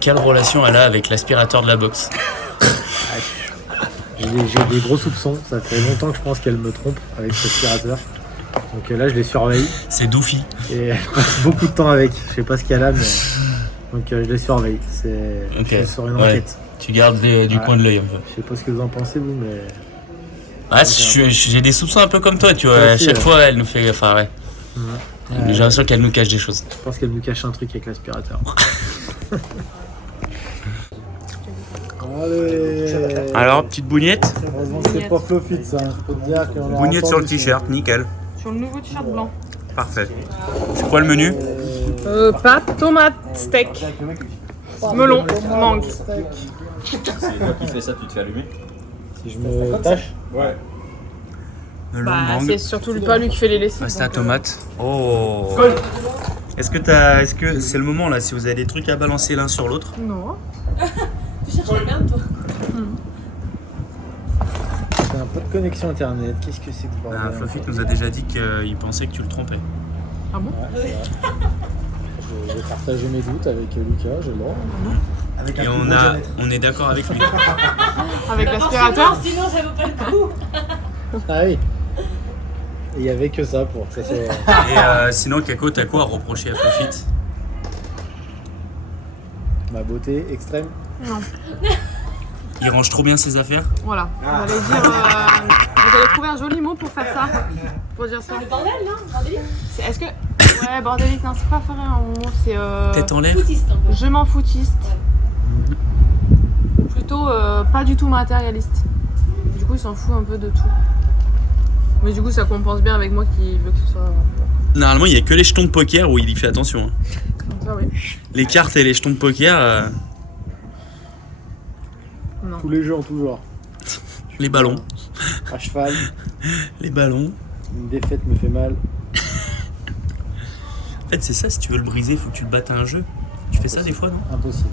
Quelle relation elle a avec l'aspirateur de la boxe? J'ai des gros soupçons, ça fait longtemps que je pense qu'elle me trompe avec cet aspirateur. Donc là je les surveille C'est Doofy. et elle passe beaucoup de temps avec. Je sais pas ce qu'elle a, mais donc je les surveille. C'est sur une enquête. Tu gardes du coin de l'œil un peu. Je sais pas ce que vous en pensez vous, mais Ouais, j'ai des soupçons un peu comme toi, tu vois. Toi À aussi, chaque ouais. fois, elle nous fait. Enfin, ouais. J'ai l'impression qu'elle nous cache des choses. je pense qu'elle nous cache un truc avec l'aspirateur. Allez. Alors, petite bougnette. Heureusement que c'est pas Flofit ça, je peux te dire qu'on a Bougnette sur le entendu t-shirt, nickel. Sur le nouveau t-shirt blanc. Parfait. C'est quoi le menu? Pâtes, tomates, steak, melon, mangue. C'est toi qui fais ça, tu te fais allumer. Si je me tâche. Ouais. Melon, Bah, mangue. c'est surtout pas lui qui fait les lessives. Pasta donc, tomate. Oh. Est-ce que c'est le moment là, si vous avez des trucs à balancer l'un sur l'autre? Non. Tu cherches la merde, toi? J'ai un peu de connexion internet, qu'est-ce que c'est que ce bordel? Fluffy nous a déjà dit qu'il pensait que tu le trompais. Ah bon? Ouais, c'est vrai. Je vais partager mes doutes avec Lucas, j'ai le droit. Avec Et on est d'accord avec lui. Avec l'aspirateur? Sinon, ça vaut pas le coup. Ah oui. Et il n'y avait que ça pour que ça soit. Et sinon, Kako, t'as quoi à reprocher à Fluffy? Ma beauté extrême. Non. Il range trop bien ses affaires? Voilà. Vous allez dire. Vous allez trouver un joli mot pour faire ça. Pour dire ça. Le bordel, non? Bordélique? Est-ce que. Ouais, bordélique, non, c'est pas vrai un mot, c'est. Tête en l'air? Foutiste, un peu. Je m'en foutiste. Plutôt pas du tout matérialiste. Du coup, il s'en fout un peu de tout. Mais du coup, ça compense bien avec moi qui veut que ce soit. Normalement, il y a que les jetons de poker où il y fait attention. Hein. Donc ça, oui. Les cartes et les jetons de poker, Non. Tous les jeux en tout genre. les ballons. À cheval, Les ballons. une défaite me fait mal. En fait, c'est ça, si tu veux le briser, il faut que tu le battes à un jeu. Tu fais ça des fois, non? Impossible.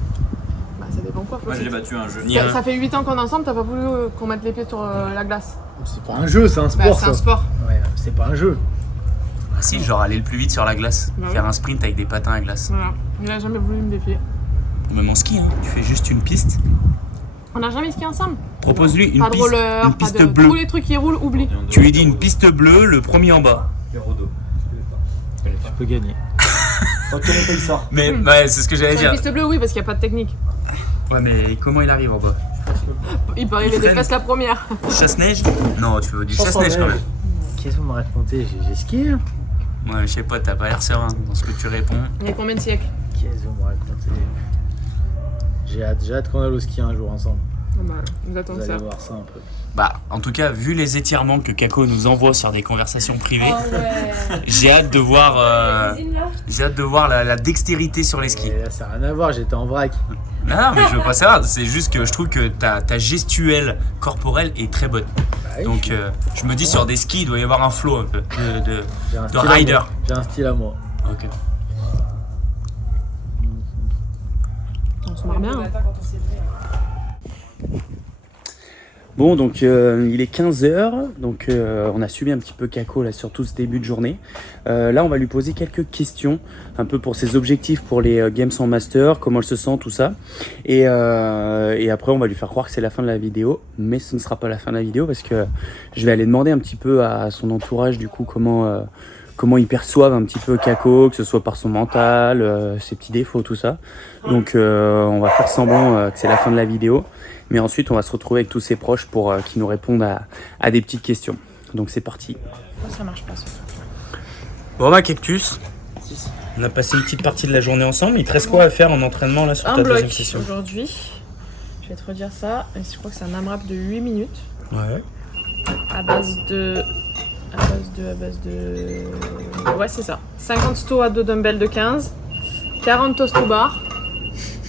Bah, ça dépend quoi. Moi j'ai battu un jeu. Il y a- Ça fait 8 ans qu'on est ensemble, t'as pas voulu qu'on mette les pieds sur la glace. C'est pas un jeu, c'est un sport Bah, c'est ça. un sport. Ouais, c'est pas un jeu. Ah si, genre aller le plus vite sur la glace. Bah oui. Faire un sprint avec des patins à glace. Voilà. Il a jamais voulu me défier. Même en ski, hein. Tu fais juste une piste. On n'a jamais skié ensemble. Propose-lui une Pas de piste, roller, une pas piste de. bleue. Tous les trucs qui roulent, oublie. Tu lui dis une piste bleue, le premier en bas. Tu peux gagner. Quand ton il sort. Mais ouais, c'est ce que j'allais Sur la dire. piste bleue, oui, parce qu'il n'y a pas de technique. Ouais, mais comment il arrive en bas? Il paraît qu'il freine. dépasse la première. Chasse-neige? Non, tu veux du chasse-neige quand même. Qu'est-ce que vous me racontez? J'ai skié. Ouais, je sais pas, t'as pas l'air serein dans ce que tu réponds. Il y a combien de siècles? Qu'est-ce que vous me racontez? J'ai hâte qu'on aille au ski un jour ensemble. Bah, nous attendons Vous ça. allez voir ça un peu. Bah, en tout cas, vu les étirements que Kako nous envoie sur des conversations privées, Oh ouais. j'ai hâte de voir, Cuisine, là? j'ai hâte de voir la dextérité sur les skis. Et là, ça n'a rien à voir, j'étais en vrac. Non, mais je veux pas savoir. C'est juste que je trouve que ta gestuelle corporelle est très bonne. Bah oui, Donc, je me dis sur des skis, il doit y avoir un flow un peu j'ai un de style à rider. moi. J'ai un style à moi. Ok. On se marre bien. Hein. Bon, donc il est 15h, donc on a suivi un petit peu Kako là sur tout ce début de journée. Là, on va lui poser quelques questions, un peu pour ses objectifs pour les Games en Master, comment elle se sent, tout ça. Et après, on va lui faire croire que c'est la fin de la vidéo, mais ce ne sera pas la fin de la vidéo parce que je vais aller demander un petit peu à son entourage du coup comment ils perçoivent un petit peu Kako, que ce soit par son mental, ses petits défauts, tout ça. Donc on va faire semblant que c'est la fin de la vidéo. Mais ensuite, on va se retrouver avec tous ses proches pour qu'ils nous répondent à des petites questions. Donc c'est parti. Ça marche pas. Ça. Bon bah Cactus, on a passé une petite partie de la journée ensemble. Il te reste quoi à faire en entraînement là sur Un ta bloc deuxième session? aujourd'hui. Je vais te redire ça. Et je crois que c'est un AMRAP de 8 minutes. Ouais. À base de. Ouais, c'est ça. 50 sto à 2 dumbbells de 15. 40 toast au bar.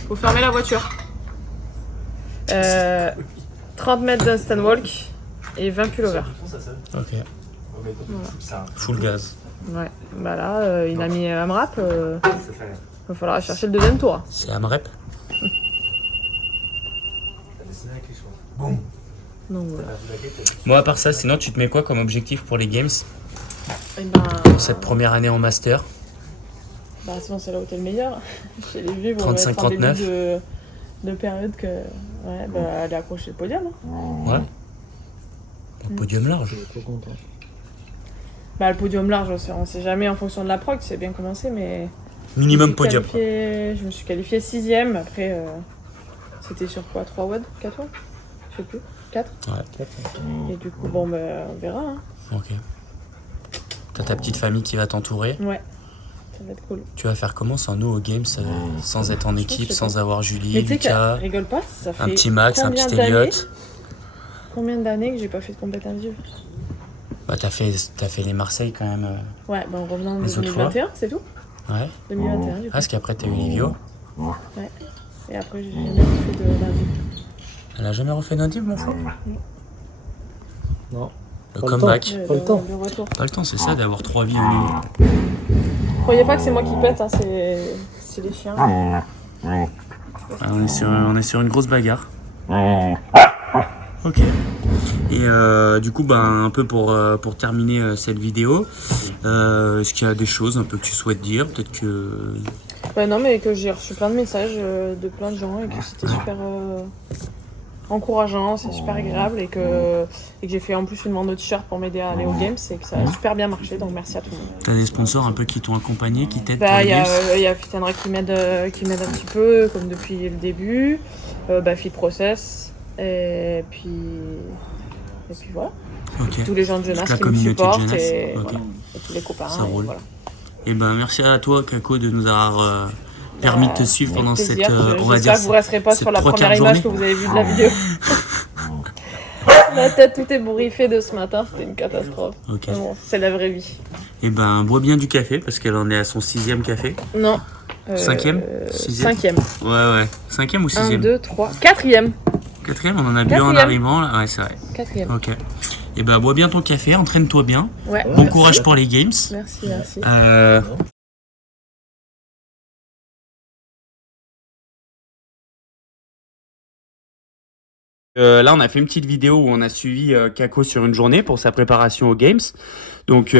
Faut fermer la voiture. 30 mètres d'instant walk. Et 20 pullovers. Ok. Full gaz. Ouais. Bah là, il a mis AMRAP. Va falloir chercher le deuxième tour. C'est AMREP. Donc voilà. Bon, à part ça, sinon, tu te mets quoi comme objectif pour les games Et ben, pour cette première année en master? bah, sinon, c'est là où t'es le meilleur. Chez les vieux, on va 35, être en début 39. de période que. Ouais, bah, aller accrocher le podium. Hein. Ouais. Bon, podium large. Trop content. Bah, le podium large, on sait jamais en fonction de la prog, c'est bien commencé, mais. Minimum podium. Je me suis qualifiée 6ème. Après, c'était sur quoi? 3 WOD? 4 WOD? Je sais plus. 4? Ouais. Et du coup, bon, bah, on verra. Hein. Ok. T'as ta petite famille qui va t'entourer. Ouais, ça va être cool. Tu vas faire comment sans nous aux games, sans être en Je équipe, sais sans pas. avoir Mais Julie, tu sais Lucas, rigole pas, ça fait un petit Max, un combien petit d'années- Elliot. Combien d'années que j'ai pas fait de compétition individuelle? Bah t'as fait les Marseille quand même. Ouais, bah en revenant en Les autres 2021, c'est tout. Ouais. 2021 du coup. Ah, parce qu'après t'as eu Livio. Et après, j'ai jamais fait de lundi. Elle a jamais refait d'indib, mon frère. Non. Le Pas le comeback. Pas le temps. Le retour. Pas le temps, c'est ça d'avoir 3 vies au milieu. Croyez pas que c'est moi qui pète, hein, c'est les chiens. Ah, on est sur une grosse bagarre. Ok. Et du coup, un peu pour terminer cette vidéo, est-ce qu'il y a des choses un peu que tu souhaites dire? Peut-être que... Bah non, mais que j'ai reçu plein de messages de plein de gens et que c'était super encourageant, c'est super agréable et que j'ai fait en plus une demande de t-shirt pour m'aider à aller aux games et que ça a super bien marché, donc merci à tout le monde. T'as des sponsors un peu qui t'ont accompagné, qui t'aident pour Bah, les il y games? a Fitandra qui m'aide un petit peu, comme depuis le début, Fit Process, et puis voilà. Ok. Tous les gens de Toute jeunesse la qui me communauté de supportent jeunesse. et, Ok. voilà. Et tous les copains. Ça et roule. voilà. Et merci à toi, Kako, de nous avoir permis de te suivre Avec pendant plaisir. cette, on va J'espère dire, que vous resterez pas cette sur la 3/4 première image journée. que vous avez vue de la vidéo. La tête tout ébouriffée de ce matin, c'était une catastrophe. Ok. Mais bon, c'est la vraie vie. Et bois bien du café, parce qu'elle en est à son 6e café. Non. 5e? 6e? 5e. Ouais. 5e ou 1, 6e? 2, 3. 4e. 4e, on en a bu en 4e. arrivant, là. Ouais, c'est vrai. 4e. Ok. Et bois bien ton café, entraîne-toi bien. Ouais. Bon merci. courage pour les games. Merci. Là, on a fait une petite vidéo où on a suivi Kako sur une journée pour sa préparation aux Games. Donc,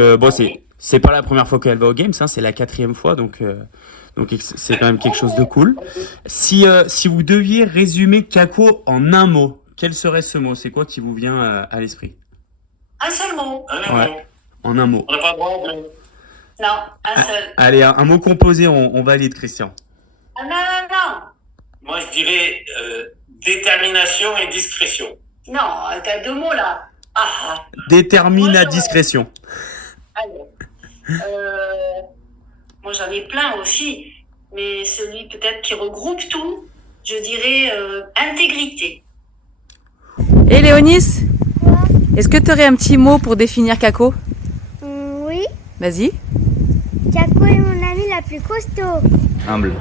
c'est pas la première fois qu'elle va aux Games, hein, c'est la 4e fois, donc c'est quand même quelque chose de cool. Si vous deviez résumer Kako en un mot, quel serait ce mot? C'est quoi qui vous vient à l'esprit? Un seul mot. Ouais, en un mot. On n'a pas le droit de... Non, un seul. Allez, un mot composé, on valide, Christian. Ah non. Moi, je dirais détermination et discrétion. Non, t'as 2 mots là. Ah. Détermine Moi, à j'aurais- discrétion. Allez. Moi, j'en ai plein aussi, mais celui peut-être qui regroupe tout, je dirais intégrité. Et Léonis, est-ce que tu aurais un petit mot pour définir Kako? Oui, Vas-y. Kako est mon ami la plus costaud. Humble.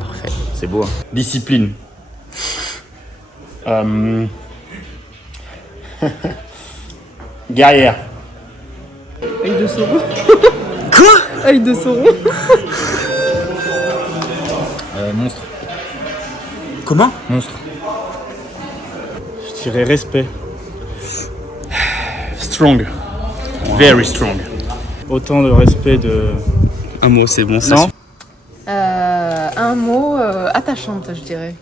Parfait, c'est beau. Hein. Discipline. Guerrière. Œil de Sauron. Quoi? Œil de Sauron. Monstre. Comment? Monstre. Je dirais respect. Strong. Very strong. Autant de respect de... Un mot, c'est bon, ça. Non. Un mot attachante, je dirais.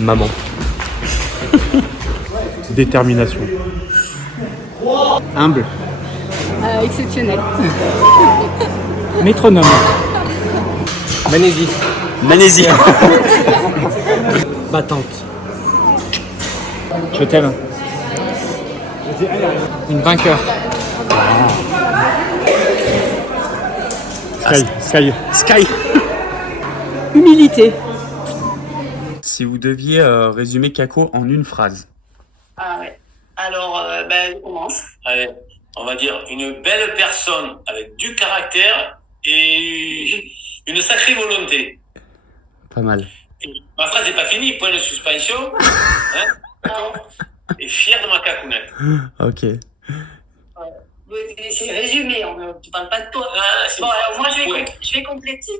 Maman. Détermination. Humble. Exceptionnel. Métronome. Manésie. Manésie. Battante. Je t'aime. Une vainqueur. Sky. Sky. Humilité. Si vous deviez résumer Kako en une phrase. Ah ouais. Alors, on commence. Allez, on va dire une belle personne avec du caractère et une sacrée volonté. Pas mal. Ma phrase n'est pas finie, point de suspension. Hein, d'accord. Et fier de ma cacounette. Ok. C'est résumé, on ne parle pas de toi. Ah, c'est Bon, alors moi, ouais. je vais compléter.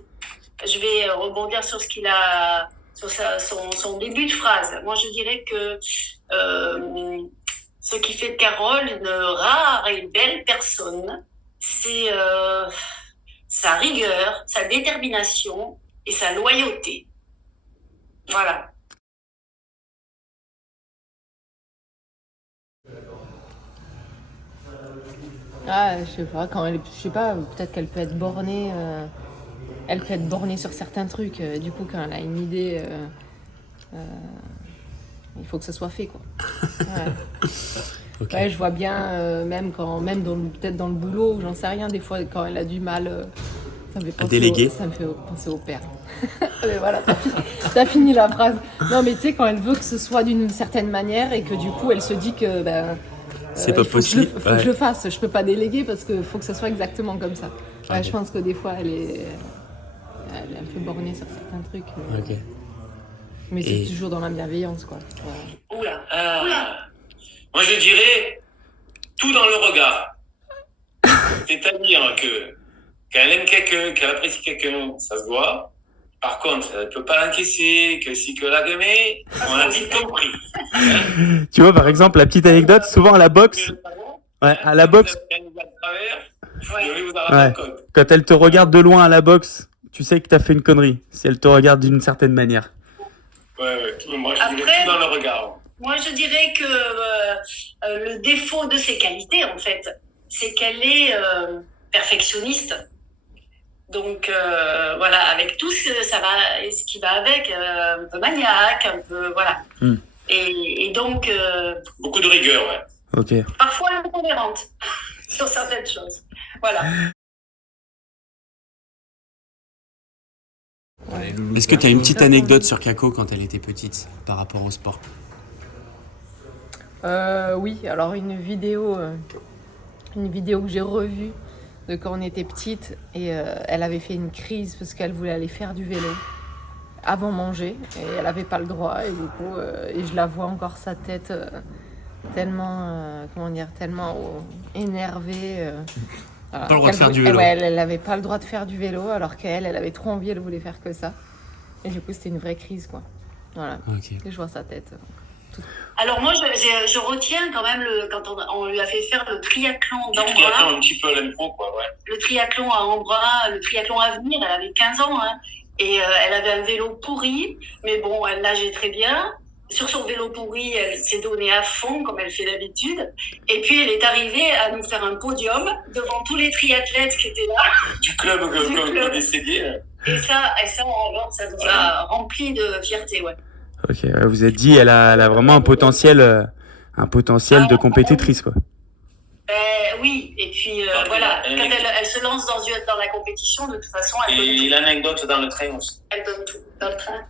Je vais rebondir sur ce qu'il a son début de phrase. Moi, je dirais que ce qui fait de Carole une rare et belle personne, c'est sa rigueur, sa détermination et sa loyauté. Voilà. Ah, je sais pas, peut-être qu'elle peut être bornée. Elle peut être bornée sur certains trucs. Du coup, quand elle a une idée, il faut que ça soit fait, quoi. Ouais. Okay. Ouais, je vois bien, peut-être dans le boulot, j'en sais rien, des fois, quand elle a du mal, ça me fait penser au père. Mais voilà, t'as fini la phrase. Non, mais tu sais, quand elle veut que ce soit d'une certaine manière et que du coup, elle se dit que... c'est pas possible. Faut que je le fasse. Je peux pas déléguer parce qu'il faut que ce soit exactement comme ça. Ouais, je pense que des fois, elle est un peu bornée sur certains trucs. Ok. Mais c'est toujours dans la bienveillance, quoi. Ouais. Oula. Moi, je dirais tout dans le regard. C'est-à-dire que quand elle aime quelqu'un, qu'elle apprécie quelqu'un, ça se voit. Par contre, elle ne peut pas l'encaisser, que si que la mais on a vite compris. Hein. Tu vois, par exemple, la petite anecdote, souvent à la boxe. Ouais, à la boxe. Quand elle te regarde de loin à la boxe, tu sais que tu as fait une connerie. Si elle te regarde d'une certaine manière. Ouais. Moi, je dirais tout dans le regard. Moi, je dirais que le défaut de ses qualités, en fait, c'est qu'elle est perfectionniste. Donc, voilà, avec tout ce qui va avec, un peu maniaque, un peu, voilà. Et donc... beaucoup de rigueur, ouais. Ok. Parfois intolérante sur certaines choses. Voilà. Est-ce que tu as une petite anecdote sur Kako quand elle était petite, par rapport au sport? Oui, alors une vidéo que j'ai revue de quand on était petite et elle avait fait une crise parce qu'elle voulait aller faire du vélo avant manger et elle n'avait pas le droit et du coup et je la vois encore sa tête tellement énervée. Pas le droit de faire du vélo. Ouais, elle n'avait pas le droit de faire du vélo alors qu'elle avait trop envie, elle voulait faire que ça. Et du coup c'était une vraie crise, quoi. Voilà. Okay. Et je vois sa tête. Alors moi, je retiens quand même quand on lui a fait faire le triathlon d'Ambra. Le triathlon un petit peu à l'impro, quoi, ouais. Le triathlon à Ambra, le triathlon à venir, elle avait 15 ans, hein, et elle avait un vélo pourri, mais bon, elle nageait très bien. Sur son vélo pourri, elle s'est donnée à fond, comme elle fait d'habitude. Et puis, elle est arrivée à nous faire un podium devant tous les triathlètes qui étaient là. Du club qu'on décédé. Et ça, alors, ça nous a rempli de fierté, ouais. Ok, vous êtes dit, elle a vraiment un potentiel de compétitrice, quoi. Oui, et puis voilà, quand elle se lance dans la compétition, de toute façon, elle donne tout. Et l'anecdote dans le train aussi. Elle donne tout dans le train.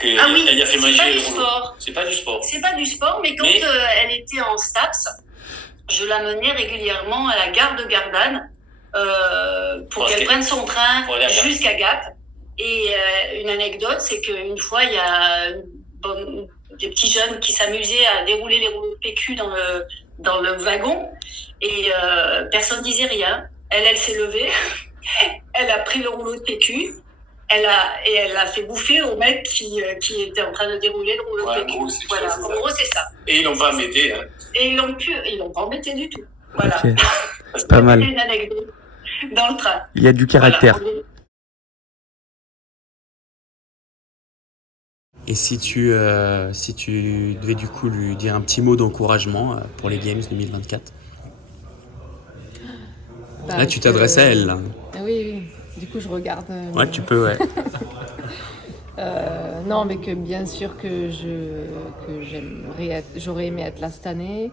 Oui, elle a fait manger le sport. C'est pas du sport. C'est pas du sport, mais quand elle était en STAPS, je la menais régulièrement à la gare de Gardanne pour qu'elle prenne son train jusqu'à Gap. Et une anecdote, c'est qu'une fois, il y a des petits jeunes qui s'amusaient à dérouler les rouleaux de PQ dans le wagon et personne disait rien. Elle s'est levée, elle a pris le rouleau de PQ, elle a fait bouffer au mec qui était en train de dérouler le rouleau de PQ. Voilà, en gros c'est ça. Et ils l'ont pas embêté. Hein. Et ils l'ont pas embêté du tout. Voilà. Okay. C'est pas mal. Une anecdote dans le train. Il y a du caractère. Voilà. Et si tu devais du coup lui dire un petit mot d'encouragement pour les Games 2024? Là, tu t'adresses à elle, là. Oui. Du coup, je regarde. Ouais, tu peux, ouais. Non, mais que bien sûr que j'aurais aimé être là cette année,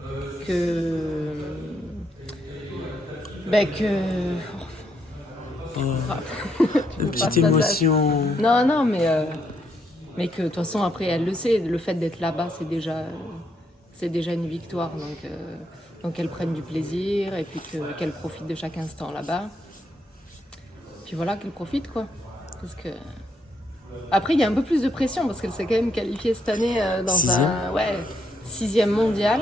Une petite émotion. Non, mais que de toute façon après elle le sait, le fait d'être là-bas c'est déjà une victoire, donc qu'elle prenne du plaisir et puis qu'elle profite de chaque instant là-bas. Puis voilà, qu'elle profite, quoi. Parce que après il y a un peu plus de pression parce qu'elle s'est quand même qualifiée cette année dans 6e mondial.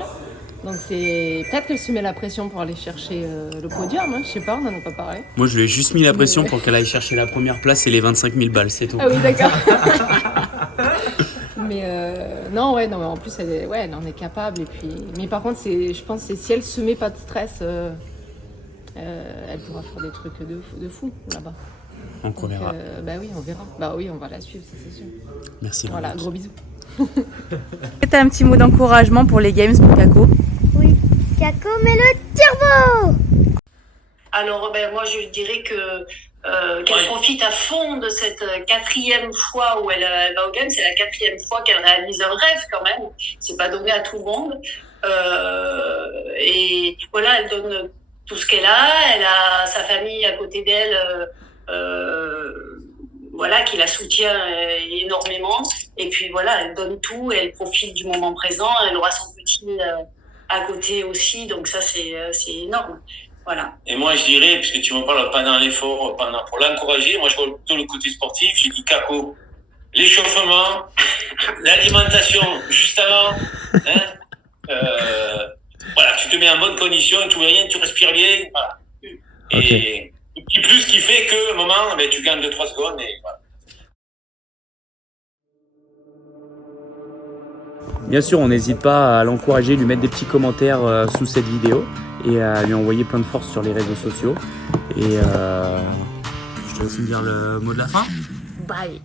Donc c'est peut-être qu'elle se met la pression pour aller chercher le podium, hein. Je sais pas, on n'en a pas parlé. Moi je lui ai juste mis la pression pour qu'elle aille chercher la première place et les 25 000 balles, c'est tout. Ah oui, d'accord. Non, ouais, non, mais en plus, elle en est capable. Et puis... Mais par contre, je pense que si elle se met pas de stress, elle pourra faire des trucs de fou là-bas. Donc on verra. Bah oui, on verra. Bah oui, on va la suivre, ça c'est sûr. Merci. Voilà, Laurence. gros bisous. Est-ce que tu as un petit mot d'encouragement pour les games pour Kako? Oui. Kako, mets le turbo! Alors, moi, je dirais qu'elle profite à fond de cette 4e fois où elle va au game. C'est la 4e fois qu'elle réalise un rêve, quand même. C'est pas donné à tout le monde. Et voilà, elle donne tout ce qu'elle a. Elle a sa famille à côté d'elle, voilà, qui la soutient énormément. Et puis voilà, elle donne tout et elle profite du moment présent. Elle aura son petit à côté aussi. Donc ça, c'est énorme. Voilà. Et moi, je dirais, puisque tu me parles pendant l'effort, pour l'encourager, moi, je vois plutôt le côté sportif. J'ai dit, Kako, l'échauffement, l'alimentation juste avant, hein, voilà, tu te mets en bonne condition, tu ne rien, tu respires bien, voilà. Et plus qui fait que, au moment, tu gagnes 2-3 secondes et voilà. Bien sûr, on n'hésite pas à l'encourager, lui mettre des petits commentaires sous cette vidéo et à lui envoyer plein de force sur les réseaux sociaux. Et je te laisse me dire le mot de la fin. Bye.